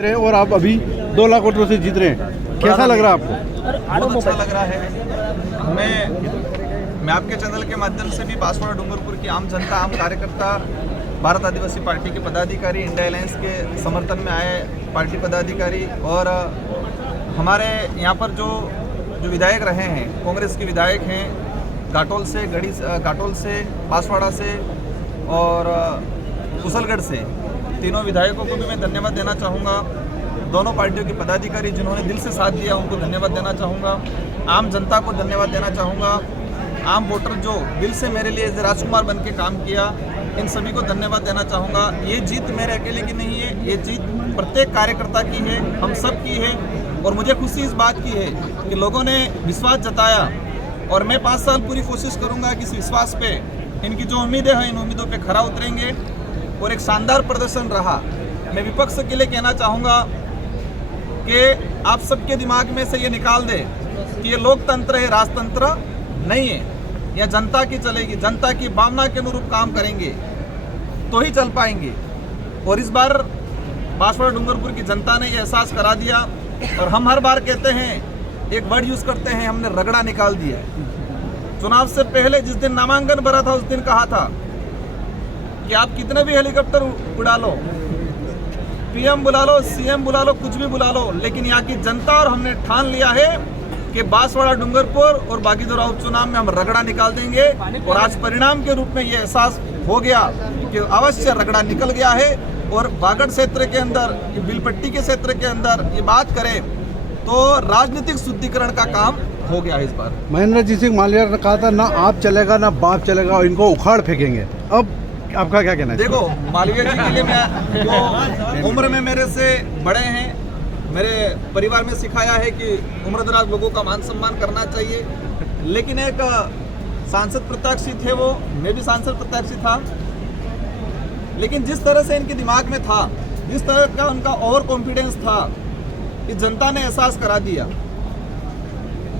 रहे हैं और आप अभी 2 लाख वोटों से जीत रहे हैं, कैसा लग रहा है आपको? बहुत अच्छा लग रहा है। मैं आपके चैनल के माध्यम से भी बांसवाड़ा डूंगरपुर की आम जनता, आम कार्यकर्ता, भारत आदिवासी पार्टी के पदाधिकारी, इंडिया अलायंस के समर्थन में आए पार्टी पदाधिकारी और हमारे यहाँ पर जो विधायक रहे हैं, कांग्रेस के विधायक हैं, घाटोल से, बांसवाड़ा से और कुशलगढ़ से, तीनों विधायकों को भी मैं धन्यवाद देना चाहूँगा। दोनों पार्टियों के पदाधिकारी जिन्होंने दिल से साथ दिया उनको धन्यवाद देना चाहूँगा। आम जनता को धन्यवाद देना चाहूँगा। आम वोटर जो दिल से मेरे लिए राजकुमार बन के काम किया, इन सभी को धन्यवाद देना चाहूँगा। ये जीत मेरे अकेले की नहीं है, ये जीत प्रत्येक कार्यकर्ता की है, हम सब की है। और मुझे खुशी इस बात की है कि लोगों ने विश्वास जताया और मैं 5 साल पूरी कोशिश करूँगा कि इस विश्वास पे, इनकी जो उम्मीदें हैं, इन उम्मीदों पे खरा उतरेंगे। और एक शानदार प्रदर्शन रहा। मैं विपक्ष के लिए कहना चाहूँगा कि आप सबके दिमाग में से ये निकाल दे कि ये लोकतंत्र है, राजतंत्र नहीं है। यह जनता की चलेगी, जनता की भावना के अनुरूप काम करेंगे तो ही चल पाएंगे। और इस बार बांसवाड़ा डूंगरपुर की जनता ने यह एहसास करा दिया। और हम हर बार कहते हैं, एक वर्ड यूज करते हैं, हमने रगड़ा निकाल दिया। चुनाव से पहले जिस दिन नामांकन भरा था उस दिन कहा था कि आप कितने भी हेलीकॉप्टर उड़ा लो, पीएम बुला लो, सीएम बुला लो, कुछ भी बुला लो, लेकिन यहाँ की जनता और हमने ठान लिया है कि बांसवाड़ा डूंगरपुर और बागीदोरा उपचुनाव में हम रगड़ा निकाल देंगे। और आज परिणाम के रूप में ये एहसास हो गया कि अवश्य रगड़ा निकल गया है। और बागड़ क्षेत्र के अंदर, बिलपट्टी के क्षेत्र के अंदर ये बात करें तो राजनीतिक शुद्धिकरण का काम हो गया है इस बार। महेंद्र जी सिंह मालवीय ने कहा था, ना आप चलेगा ना बाप चलेगा और इनको उखाड़ फेंकेंगे। अब आपका क्या कहना है? देखो, मालवीय जी के लिए मैं, जो उम्र में मेरे से बड़े हैं, मेरे परिवार में सिखाया है कि उम्रदराज लोगों का मान सम्मान करना चाहिए। लेकिन एक सांसद प्रत्याशी थे वो, मैं भी सांसद प्रत्याशी था, लेकिन जिस तरह से इनके दिमाग में था, जिस तरह का उनका ओवर कॉन्फिडेंस था, इस जनता ने एहसास करा दिया।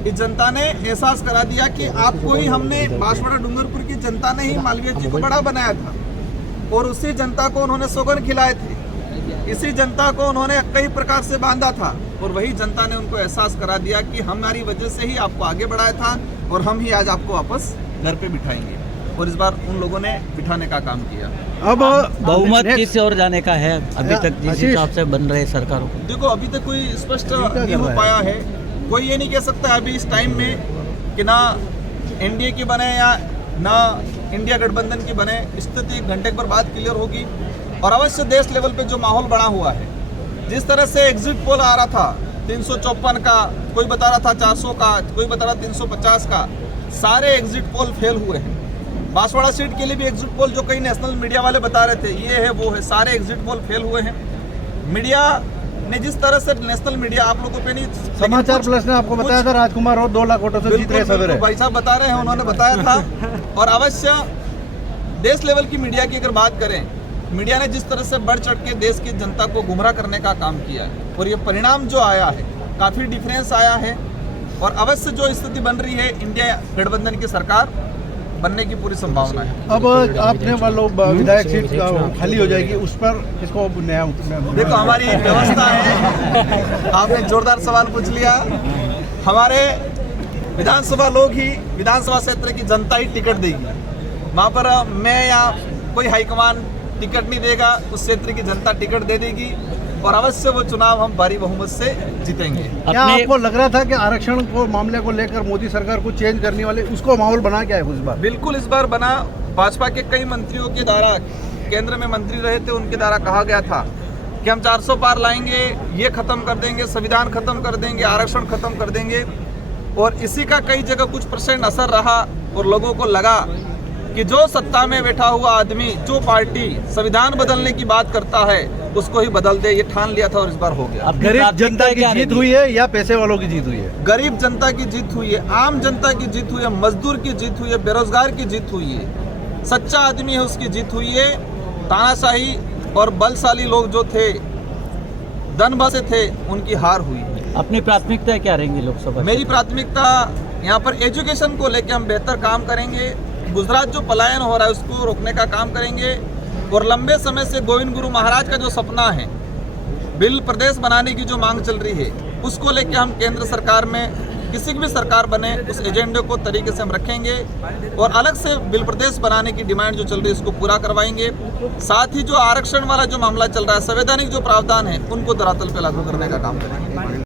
इस जनता ने एहसास करा दिया कि आपको ही हमने, बांसवाड़ा डूंगरपुर की जनता ने ही मालवीय जी को बड़ा बनाया था। और उसी जनता को उन्होंने सौगंध खिलाए थे, इसी जनता को उन्होंने कई प्रकार से बांधा था। और वही जनता ने उनको एहसास करा दिया कि हमारी वजह से ही आपको आगे बढ़ाया था और हम ही आज आपको वापस घर पे बिठाएंगे। और इस बार उन लोगों ने बिठाने का काम किया। अब बहुमत किस ओर जाने का है अभी तक जिस हिसाब से बन रहे सरकारों? देखो, अभी तक कोई स्पष्ट नहीं हो पाया है। कोई ये नहीं कह सकता अभी इस टाइम में कि ना एनडीए की बने या ना इंडिया गठबंधन की बने। स्थिति 1 घंटे पर बाद क्लियर होगी। और अवश्य देश लेवल पे जो माहौल बना हुआ है, जिस तरह से एग्जिट पोल आ रहा था 354 का, कोई बता रहा था 400 का, कोई बता रहा 350 का, सारे एग्जिट पोल फेल हुए हैं। बांसवाड़ा सीट के लिए भी एग्जिट पोल जो कई नेशनल मीडिया वाले बता रहे थे ये है वो है, सारे एग्जिट पोल फेल हुए हैं। मीडिया ने जिस तरह से, नेशनल मीडिया आप लोगों पे नहीं, समाचार प्लस ने आपको बताया था राजकुमार और 2 लाख वोटों से जीत रहे सवेरे। भाई साहब बता रहे हैं, उन्होंने बताया था। और अवश्य देश लेवल की मीडिया की अगर बात करें, मीडिया ने जिस तरह से बढ़ चढ़ के देश की जनता को गुमराह करने का काम किया है और ये परिणाम जो आया है, काफ़ी डिफरेंस आया है। और अवश्य जो स्थिति बन रही है, इंडिया गठबंधन की सरकार बनने की पूरी संभावना है। अब आपने वालों विधायक सीट खाली हो जाएगी, उस पर इसको नया देखो, हमारी व्यवस्था है। आपने जोरदार सवाल पूछ लिया। हमारे विधानसभा लोग ही, विधानसभा क्षेत्र की जनता ही टिकट देगी। वहाँ पर मैं या कोई हाईकमान टिकट नहीं देगा, उस क्षेत्र की जनता टिकट दे देगी और अवश्य वो चुनाव हम भारी बहुमत से जीतेंगे। क्या आपको लग रहा था कि आरक्षण को मामले को लेकर मोदी सरकार को चेंज करने वाले, उसको माहौल बना क्या है इस बार? बिल्कुल इस बार बना। भाजपा के कई मंत्रियों के द्वारा, केंद्र में मंत्री रहे थे, उनके द्वारा कहा गया था कि हम 400 पार लाएंगे, ये खत्म कर देंगे, संविधान खत्म कर देंगे, आरक्षण खत्म कर देंगे। और इसी का कई जगह कुछ % असर रहा और लोगों को लगा कि जो सत्ता में बैठा हुआ आदमी, जो पार्टी संविधान बदलने की बात करता है, उसको ही बदल दे, ये ठान लिया था और इस बार हो गया। गरीब जनता की जीत हुई है या पैसे वालों की जीत हुई है? गरीब जनता की जीत हुई है, आम जनता की जीत हुई है, मजदूर की जीत हुई है, बेरोजगार की जीत हुई है, सच्चा आदमी है उसकी जीत हुई है। तानाशाही और बलशाली लोग जो थे, दनबसे थे, उनकी हार हुई। अपनी प्राथमिकता क्या रहेंगी लोकसभा? मेरी प्राथमिकता यहाँ पर एजुकेशन को लेकर हम बेहतर काम करेंगे। गुजरात जो पलायन हो रहा है उसको रोकने का काम करेंगे। और लंबे समय से गोविंद गुरु महाराज का जो सपना है, बिल प्रदेश बनाने की जो मांग चल रही है उसको लेके हम केंद्र सरकार में किसी की भी सरकार बने उस एजेंडे को तरीके से हम रखेंगे और अलग से बिल प्रदेश बनाने की डिमांड जो चल रही है इसको पूरा करवाएंगे। साथ ही जो आरक्षण वाला जो मामला चल रहा है, संवैधानिक जो प्रावधान है उनको धरातल पे लागू करने का काम करेंगे।